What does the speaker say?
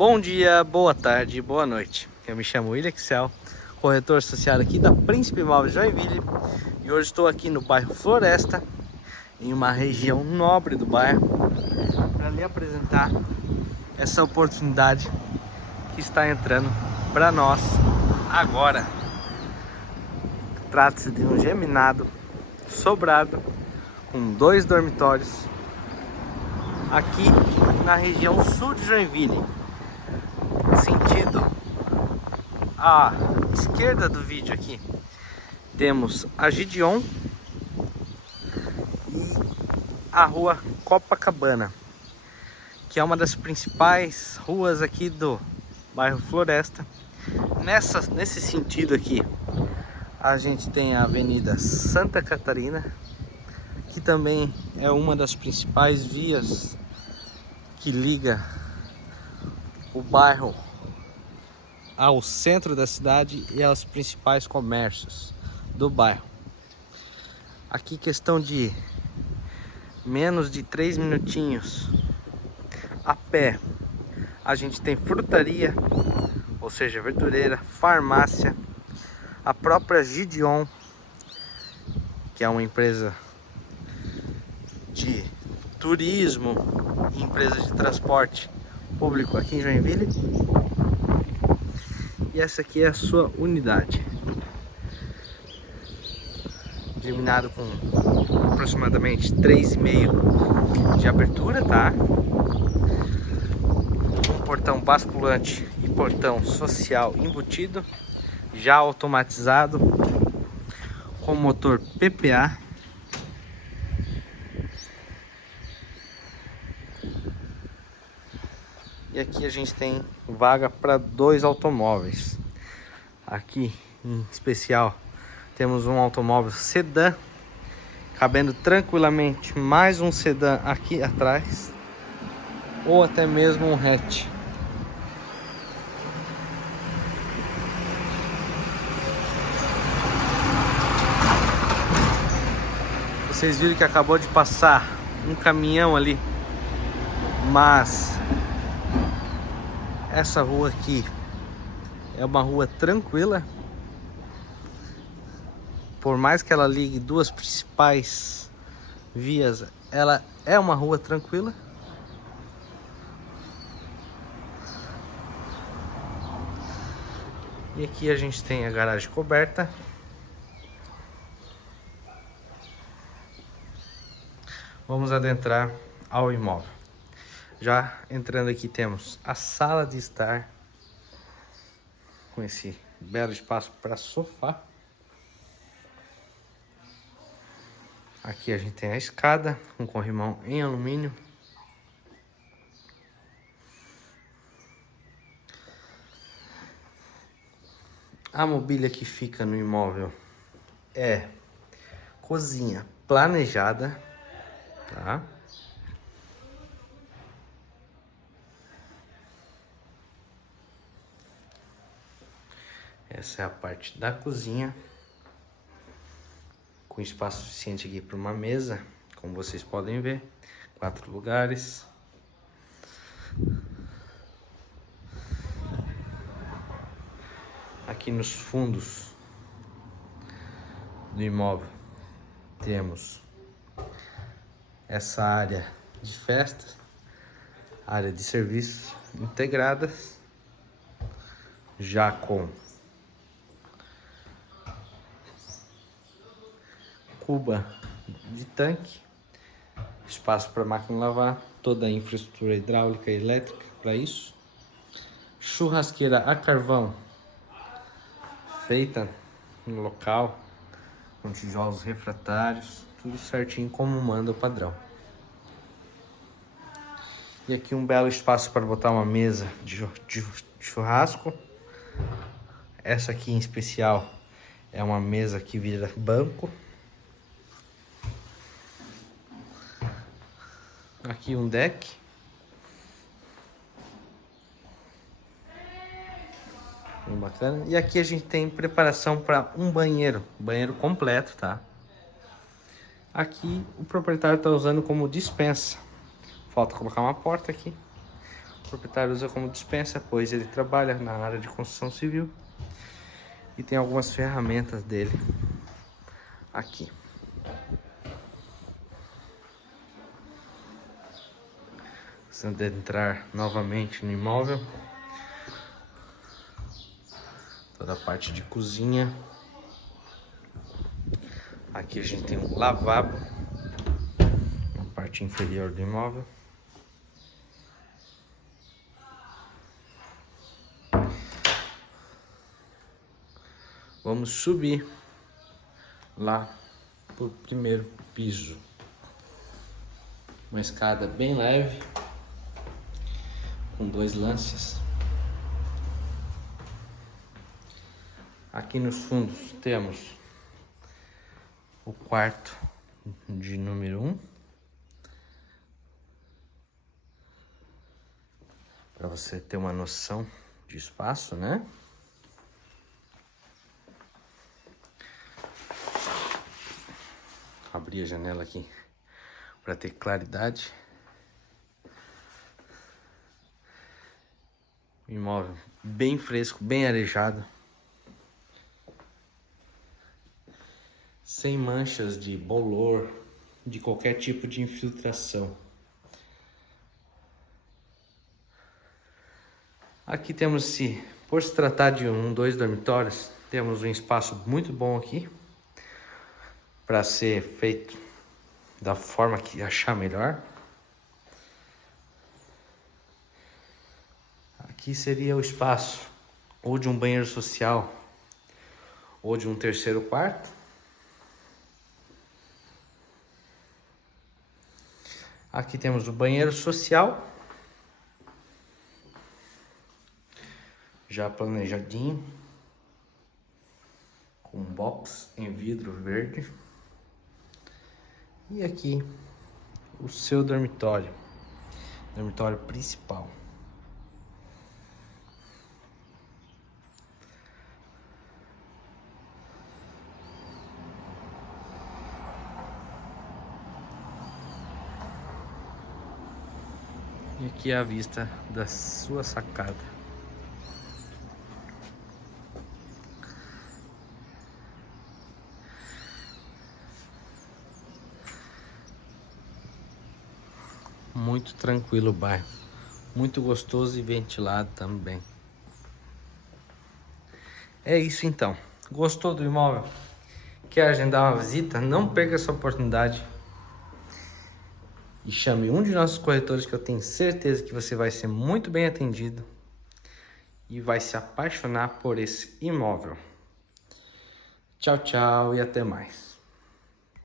Bom dia, boa tarde, boa noite. Eu me chamo William Excel, corretor associado aqui da Príncipe Imóveis Joinville, e hoje estou aqui no bairro Floresta, em uma região nobre do bairro, para lhe apresentar essa oportunidade que está entrando para nós agora. Trata-se de um geminado sobrado com 2 dormitórios aqui na região sul de Joinville, sentido à esquerda do vídeo. Aqui temos a Gideon e a rua Copacabana, que é uma das principais ruas aqui do bairro Floresta. Nesse sentido aqui, a gente tem a Avenida Santa Catarina, que também é uma das principais vias que liga o bairro ao centro da cidade e aos principais comércios do bairro. Aqui, questão de menos de 3 minutinhos a pé, a gente tem frutaria, ou seja, verdureira, farmácia, a própria Gideon, que é uma empresa de turismo e empresa de transporte público aqui em Joinville. E essa aqui é a sua unidade, geminado com aproximadamente 3,5 de abertura, tá? Um portão basculante e portão social embutido, já automatizado, com motor PPA. E aqui a gente tem vaga para 2 automóveis. Aqui em especial temos um automóvel sedã, cabendo tranquilamente mais um sedã aqui atrás, ou até mesmo um hatch. Vocês viram que acabou de passar um caminhão ali, mas essa rua aqui é uma rua tranquila. Por mais que ela ligue 2 principais vias, ela é uma rua tranquila. E aqui a gente tem a garagem coberta. Vamos adentrar ao imóvel. Já entrando aqui, temos a sala de estar, com esse belo espaço para sofá. Aqui a gente tem a escada com corrimão em alumínio. A mobília que fica no imóvel é cozinha planejada, tá? Essa é a parte da cozinha, com espaço suficiente aqui para uma mesa, como vocês podem ver, 4 lugares. Aqui nos fundos do imóvel temos essa área de festas, área de serviços integradas, já com cuba de tanque, espaço para máquina lavar, toda a infraestrutura hidráulica e elétrica para isso, churrasqueira a carvão feita no local, com tijolos refratários, tudo certinho como manda o padrão. E aqui um belo espaço para botar uma mesa de churrasco. Essa aqui em especial é uma mesa que vira banco. Aqui um deck. Bem bacana. E aqui a gente tem preparação para um banheiro completo, tá? Aqui o proprietário está usando como dispensa. Falta colocar uma porta aqui. proprietário usa como despensa, pois ele trabalha na área de construção civil e tem algumas ferramentas dele aqui. Se adentrar novamente no imóvel, toda a parte de cozinha. Aqui a gente tem um lavabo na parte inferior do imóvel. Vamos subir lá pro primeiro piso. Uma escada bem leve, com 2 lances. Aqui nos fundos temos o quarto de número 1. Para você ter uma noção de espaço, né? Abrir a janela aqui para ter claridade. Imóvel bem fresco, bem arejado. Sem manchas de bolor, de qualquer tipo de infiltração. Aqui temos, por se tratar de 2 dormitórios, temos um espaço muito bom aqui para ser feito da forma que achar melhor. Aqui seria o espaço ou de um banheiro social ou de um terceiro quarto. Aqui temos o banheiro social, já planejadinho, com box em vidro verde. E aqui o seu dormitório principal. E aqui é a vista da sua sacada. Muito tranquilo o bairro. Muito gostoso e ventilado também. É isso então. Gostou do imóvel? Quer agendar uma visita? Não perca essa oportunidade. E chame um de nossos corretores, que eu tenho certeza que você vai ser muito bem atendido e vai se apaixonar por esse imóvel. Tchau, tchau e até mais.